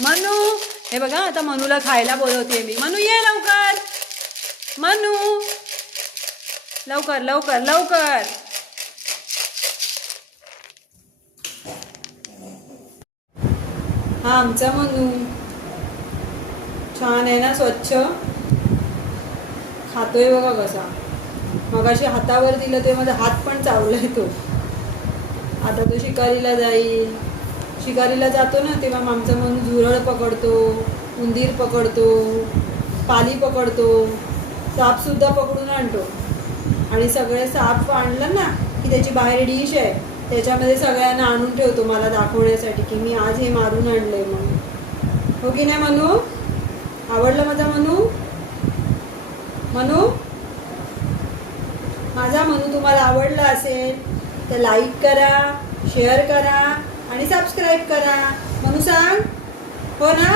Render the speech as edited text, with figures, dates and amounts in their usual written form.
मनू, हे बघा आता मनूला खायला बोलवते मी. मनू ये लवकर, मनू लवकर लवकर लवकर. हा आमचा मनू छान आहे ना, स्वच्छ खातोय बघा कसा. मगाशी हातावर दिलं ते माझा हात पण चावलाय तो. आता तो शिकारीला जाईल. शिकारीला जातो ना तेव्हा आमचा मनू झुरळ पकडतो, उंदीर पकडतो, पाली पकडतो, सापसुद्धा पकडून आणतो. आणि सगळे साप आणलं ना की त्याची बाहेर डिश आहे, त्याच्यामध्ये सगळ्यांना आणून ठेवतो मला दाखवण्यासाठी की मी आज हे मारून आणलंय म्हणून. हो की नाही मनू? आवडलं माझा मनू? मनू, माझा मनू तुम्हाला आवडला असेल तर लाईक करा, शेअर करा आणि सबस्क्राईब करा. मनू सांग, हो ना?